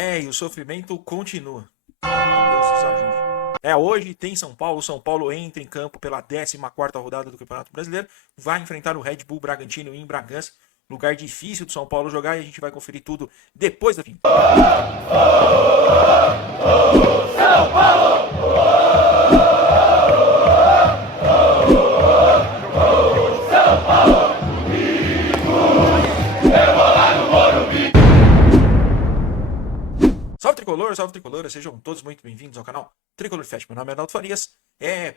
E o sofrimento continua. Deus nos ajude. Hoje tem São Paulo. São Paulo entra em campo pela 14ª rodada do Campeonato Brasileiro. Vai enfrentar o Red Bull Bragantino em Bragança. Lugar difícil do São Paulo jogar e a gente vai conferir tudo depois da vinheta. São Paulo! São Paulo! Eu vou lá no Morumbi! Salve Tricolor, sejam todos muito bem-vindos ao canal Tricolor Fest. Meu nome é Adalto Farias,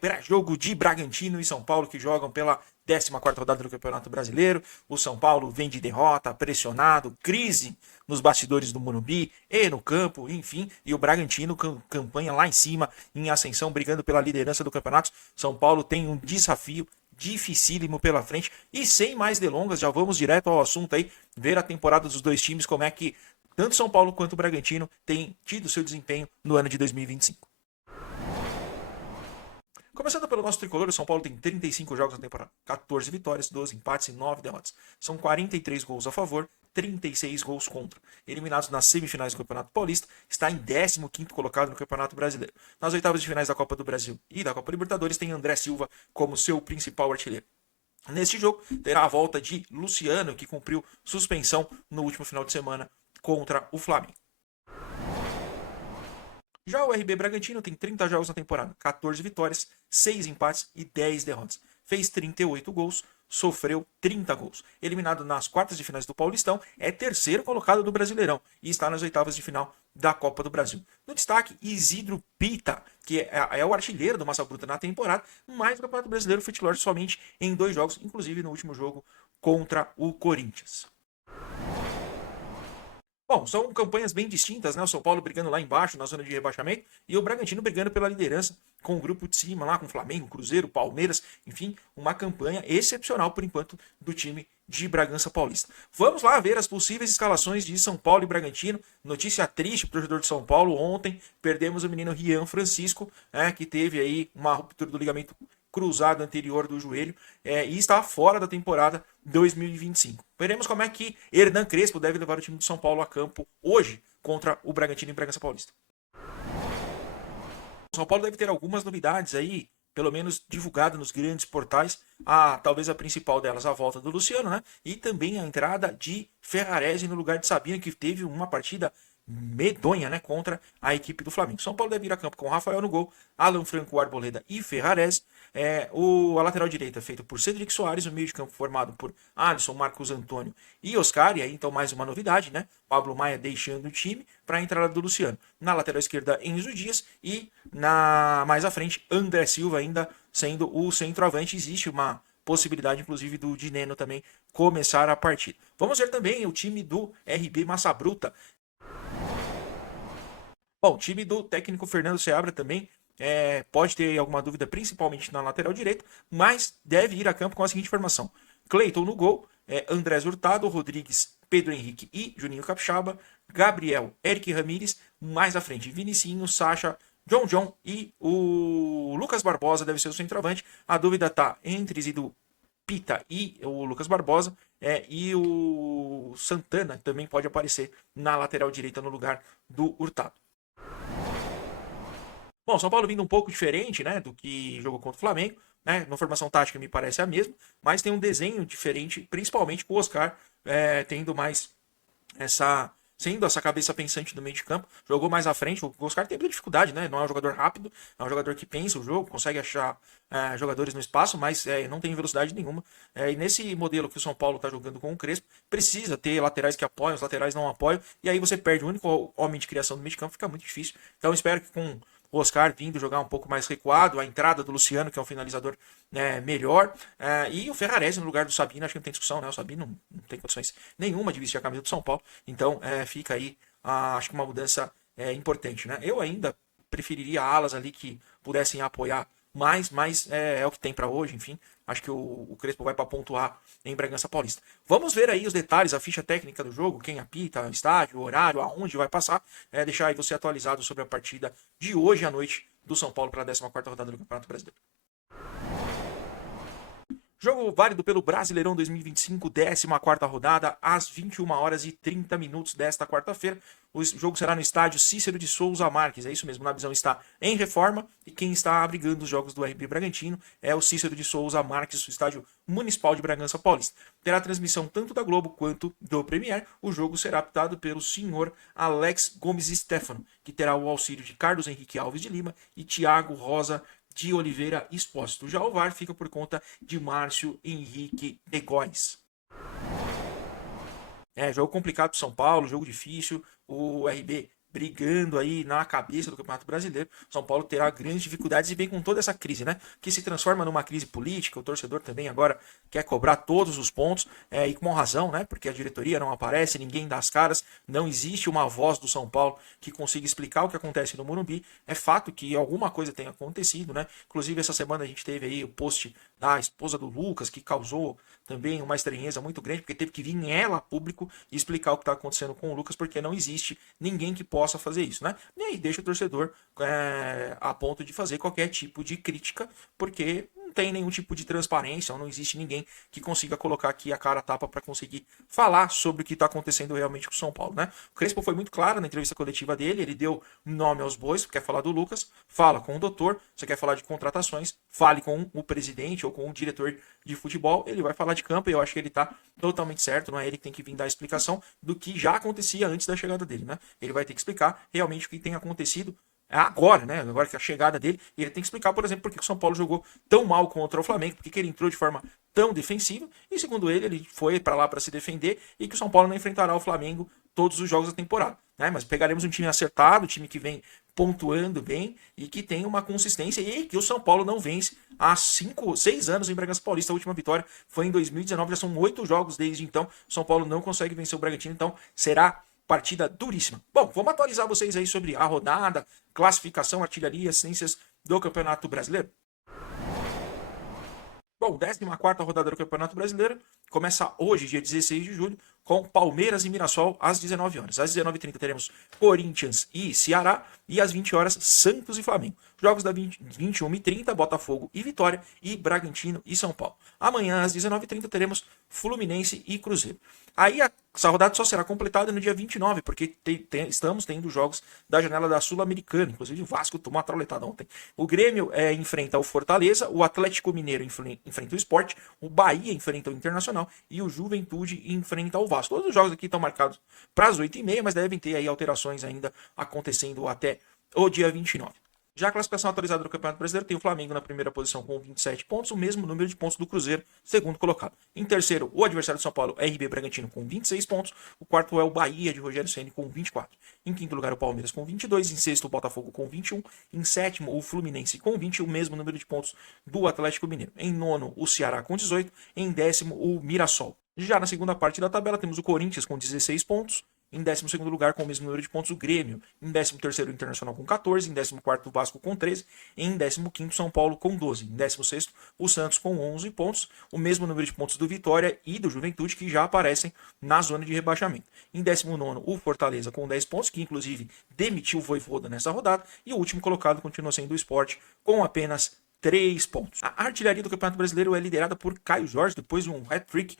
pré-jogo de Bragantino e São Paulo que jogam pela 14ª rodada do Campeonato Brasileiro. O São Paulo vem de derrota, pressionado, crise nos bastidores do Morumbi e no campo, enfim, e o Bragantino campanha lá em cima, em ascensão, brigando pela liderança do campeonato. São Paulo tem um desafio dificílimo pela frente e sem mais delongas, já vamos direto ao assunto aí, ver a temporada dos dois times, como é que tanto São Paulo quanto o Bragantino têm tido seu desempenho no ano de 2025. Começando pelo nosso tricolor, o São Paulo tem 35 jogos na temporada, 14 vitórias, 12 empates e 9 derrotas. São 43 gols a favor, 36 gols contra. Eliminados nas semifinais do Campeonato Paulista, está em 15º colocado no Campeonato Brasileiro. Nas oitavas de finais da Copa do Brasil e da Copa Libertadores, tem André Silva como seu principal artilheiro. Neste jogo, terá a volta de Luciano, que cumpriu suspensão no último final de semana contra o Flamengo. Já o RB Bragantino tem 30 jogos na temporada, 14 vitórias, 6 empates e 10 derrotas. Fez 38 gols, sofreu 30 gols. Eliminado nas quartas de finais do Paulistão, é terceiro colocado do Brasileirão e está nas oitavas de final da Copa do Brasil. No destaque, Isidro Pita, que é o artilheiro do Massa Bruta na temporada, mas o Campeonato Brasileiro foi titular somente em 2 jogos, inclusive no último jogo contra o Corinthians. Bom, são campanhas bem distintas, né? O São Paulo brigando lá embaixo, na zona de rebaixamento, e o Bragantino brigando pela liderança, com o grupo de cima lá, com Flamengo, Cruzeiro, Palmeiras, enfim, uma campanha excepcional, por enquanto, do time de Bragança Paulista. Vamos lá ver as possíveis escalações de São Paulo e Bragantino. Notícia triste para o torcedor de São Paulo, ontem perdemos o menino Rian Francisco, que teve aí uma ruptura do ligamento cruzado anterior do joelho e está fora da temporada 2025. Veremos como é que Hernan Crespo deve levar o time do São Paulo a campo hoje contra o Bragantino em Bragança Paulista. O São Paulo deve ter algumas novidades aí, pelo menos divulgado nos grandes portais. Talvez a principal delas, a volta do Luciano, né? E também a entrada de Ferrarese no lugar de Sabino, que teve uma partida medonha, né, contra a equipe do Flamengo. São Paulo deve ir a campo com Rafael no gol, Alan Franco, Arboleda e Ferrarese. A lateral direita feita por Cedric Soares, o meio de campo formado por Alisson, Marcos Antônio e Oscar, e aí então mais uma novidade, né? Pablo Maia deixando o time para a entrada do Luciano. Na lateral esquerda, Enzo Dias e mais à frente, André Silva ainda sendo o centroavante. Existe uma possibilidade, inclusive, do Dineno também começar a partida. Vamos ver também o time do RB Massa Bruta. Bom, o time do técnico Fernando Seabra também pode ter alguma dúvida, principalmente na lateral direita, mas deve ir a campo com a seguinte formação: Cleiton no gol, Andrés Hurtado, Rodrigues, Pedro Henrique e Juninho Capixaba, Gabriel, Eric Ramírez, mais à frente Vinicinho, Sacha, John e o Lucas Barbosa deve ser o centroavante. A dúvida está entre Isidro Pita e o Lucas Barbosa, e o Santana também pode aparecer na lateral direita no lugar do Hurtado. Bom, São Paulo vindo um pouco diferente, né, do que jogou contra o Flamengo, né? Na formação tática me parece a mesma, mas tem um desenho diferente, principalmente com o Oscar tendo mais sendo essa cabeça pensante do meio de campo. Jogou mais à frente, o Oscar tem muita dificuldade, né? Não é um jogador rápido, é um jogador que pensa o jogo, consegue achar jogadores no espaço, mas não tem velocidade nenhuma. E nesse modelo que o São Paulo está jogando com o Crespo, precisa ter laterais que apoiam, os laterais não apoiam, e aí você perde o único homem de criação do meio de campo, fica muito difícil. Então espero que com o Oscar vindo jogar um pouco mais recuado, a entrada do Luciano, que é um finalizador melhor, e o Ferrarese no lugar do Sabino, acho que não tem discussão, né? O Sabino não tem condições nenhuma de vestir a camisa do São Paulo, então fica aí, acho que uma mudança importante, né? Eu ainda preferiria alas ali que pudessem apoiar mais, mas é o que tem para hoje, enfim. Acho que o Crespo vai para pontuar em Bragança Paulista. Vamos ver aí os detalhes, a ficha técnica do jogo, quem apita, o estádio, o horário, aonde vai passar. Deixar aí você atualizado sobre a partida de hoje à noite do São Paulo para a 14ª rodada do Campeonato Brasileiro. Jogo válido pelo Brasileirão 2025, 14ª rodada, às 21h30 desta quarta-feira. O jogo será no estádio Cícero de Souza Marques. É isso mesmo, na visão está em reforma e quem está abrigando os jogos do RB Bragantino é o Cícero de Souza Marques, o estádio municipal de Bragança Paulista. Terá transmissão tanto da Globo quanto do Premier. O jogo será apitado pelo senhor Alex Gomes Stefano, que terá o auxílio de Carlos Henrique Alves de Lima e Thiago Rosa de Oliveira Expósito. Já o VAR fica por conta de Márcio Henrique de Góes. Jogo complicado para São Paulo, jogo difícil, o RB brigando aí na cabeça do Campeonato Brasileiro. São Paulo terá grandes dificuldades e vem com toda essa crise, né? Que se transforma numa crise política. O torcedor também agora quer cobrar todos os pontos e com razão, né? Porque a diretoria não aparece, ninguém dá as caras, não existe uma voz do São Paulo que consiga explicar o que acontece no Morumbi. É fato que alguma coisa tem acontecido, né? Inclusive essa semana a gente teve aí o post da esposa do Lucas que causou também uma estranheza muito grande, porque teve que vir ela a público e explicar o que está acontecendo com o Lucas, porque não existe ninguém que possa fazer isso, né? E aí deixa o torcedor a ponto de fazer qualquer tipo de crítica, porque não tem nenhum tipo de transparência, ou não existe ninguém que consiga colocar aqui a cara a tapa para conseguir falar sobre o que está acontecendo realmente com o São Paulo, né? O Crespo foi muito claro na entrevista coletiva dele, ele deu nome aos bois, quer falar do Lucas, fala com o doutor, você quer falar de contratações, fale com o presidente ou com o diretor de futebol, ele vai falar de campo e eu acho que ele tá totalmente certo, não é ele que tem que vir dar explicação do que já acontecia antes da chegada dele, né? Ele vai ter que explicar realmente o que tem acontecido agora, né? Agora que a chegada dele, ele tem que explicar, por exemplo, por que o São Paulo jogou tão mal contra o Flamengo, por que ele entrou de forma tão defensiva, e segundo ele foi para lá para se defender e que o São Paulo não enfrentará o Flamengo todos os jogos da temporada, né? Mas pegaremos um time acertado, um time que vem pontuando bem e que tem uma consistência e que o São Paulo não vence há 6 anos em Bragança Paulista. A última vitória foi em 2019, já são 8 jogos desde então. O São Paulo não consegue vencer o Bragantino, então será partida duríssima. Bom, vamos atualizar vocês aí sobre a rodada, classificação, artilharia e assistências do Campeonato Brasileiro. Bom, 14ª rodada do Campeonato Brasileiro começa hoje, dia 16 de julho, com Palmeiras e Mirassol às 19h. Às 19h30 teremos Corinthians e Ceará e às 20h Santos e Flamengo. Jogos da 21h30, Botafogo e Vitória e Bragantino e São Paulo. Amanhã às 19h30 teremos Fluminense e Cruzeiro. Aí essa rodada só será completada no dia 29, porque estamos tendo jogos da janela da Sul-Americana. Inclusive o Vasco tomou uma trauletada ontem. O Grêmio enfrenta o Fortaleza, o Atlético Mineiro enfrenta o Sport, o Bahia enfrenta o Internacional e o Juventude enfrenta o Vasco. Todos os jogos aqui estão marcados para as 8h30, mas devem ter aí alterações ainda acontecendo até o dia 29. Já a classificação atualizada do Campeonato Brasileiro tem o Flamengo na primeira posição com 27 pontos, o mesmo número de pontos do Cruzeiro, segundo colocado. Em terceiro, o adversário do São Paulo, RB Bragantino, com 26 pontos. O quarto é o Bahia, de Rogério Ceni, com 24. Em quinto lugar, o Palmeiras, com 22. Em sexto, o Botafogo, com 21. Em sétimo, o Fluminense, com 20, o mesmo número de pontos do Atlético Mineiro. Em nono, o Ceará, com 18. Em décimo, o Mirassol. Já na segunda parte da tabela, temos o Corinthians, com 16 pontos. Em 12º lugar, com o mesmo número de pontos, o Grêmio. Em 13º, o Internacional com 14. Em 14º, o Vasco com 13. Em 15º, São Paulo com 12. Em 16º, o Santos com 11 pontos. O mesmo número de pontos do Vitória e do Juventude, que já aparecem na zona de rebaixamento. Em 19º, o Fortaleza com 10 pontos, que inclusive demitiu o Vojvoda nessa rodada. E o último colocado continua sendo o Sport, com apenas 3 pontos. A artilharia do Campeonato Brasileiro é liderada por Caio Jorge, depois de um hat-trick.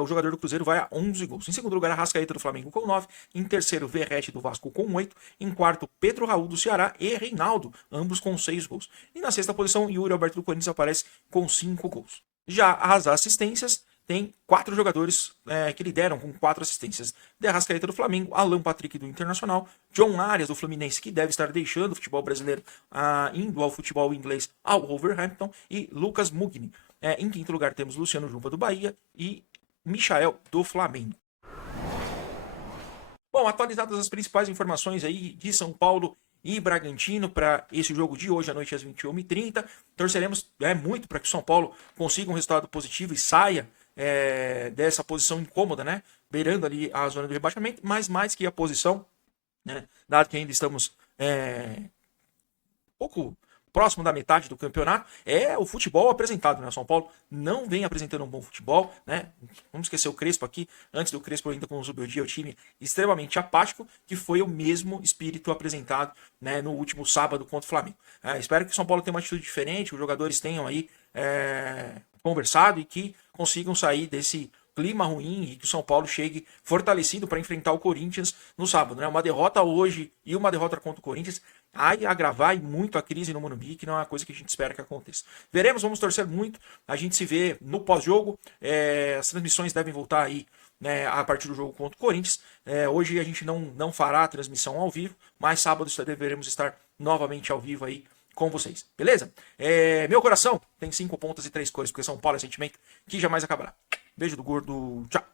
O jogador do Cruzeiro vai a 11 gols. Em segundo lugar, Arrascaeta do Flamengo com 9. Em terceiro, Verratti do Vasco com 8. Em quarto, Pedro Raul do Ceará e Reinaldo, ambos com 6 gols. E na sexta posição, Yuri Alberto do Corinthians aparece com 5 gols. Já as assistências, tem 4 jogadores que lideram com 4 assistências. De Arrascaeta do Flamengo, Alan Patrick do Internacional, John Arias do Fluminense, que deve estar deixando o futebol brasileiro, indo ao futebol inglês ao Wolverhampton, e Lucas Mugni. Em quinto lugar, temos Luciano Juba do Bahia e Michael do Flamengo. Bom, atualizadas as principais informações aí de São Paulo e Bragantino para esse jogo de hoje à noite às 21h30. Torceremos muito para que o São Paulo consiga um resultado positivo e saia dessa posição incômoda, né? Beirando ali a zona do rebaixamento, mas mais que a posição, né? Dado que ainda estamos pouco próximo da metade do campeonato, é o futebol apresentado, né? O São Paulo não vem apresentando um bom futebol, né? Vamos esquecer o Crespo aqui, antes do Crespo ainda com o Zubeldia, o time extremamente apático, que foi o mesmo espírito apresentado, né, no último sábado contra o Flamengo. Espero que o São Paulo tenha uma atitude diferente, os jogadores tenham aí conversado e que consigam sair desse clima ruim e que o São Paulo chegue fortalecido para enfrentar o Corinthians no sábado, né? Uma derrota hoje e uma derrota contra o Corinthians vai agravar muito a crise no Morumbi, que não é uma coisa que a gente espera que aconteça. Veremos, vamos torcer muito. A gente se vê no pós-jogo. As transmissões devem voltar aí, né, a partir do jogo contra o Corinthians. Hoje a gente não fará a transmissão ao vivo, mas sábado deveremos estar novamente ao vivo aí com vocês, beleza? Meu coração tem 5 pontas e 3 cores, porque São Paulo é sentimento que jamais acabará. Beijo do gordo, tchau.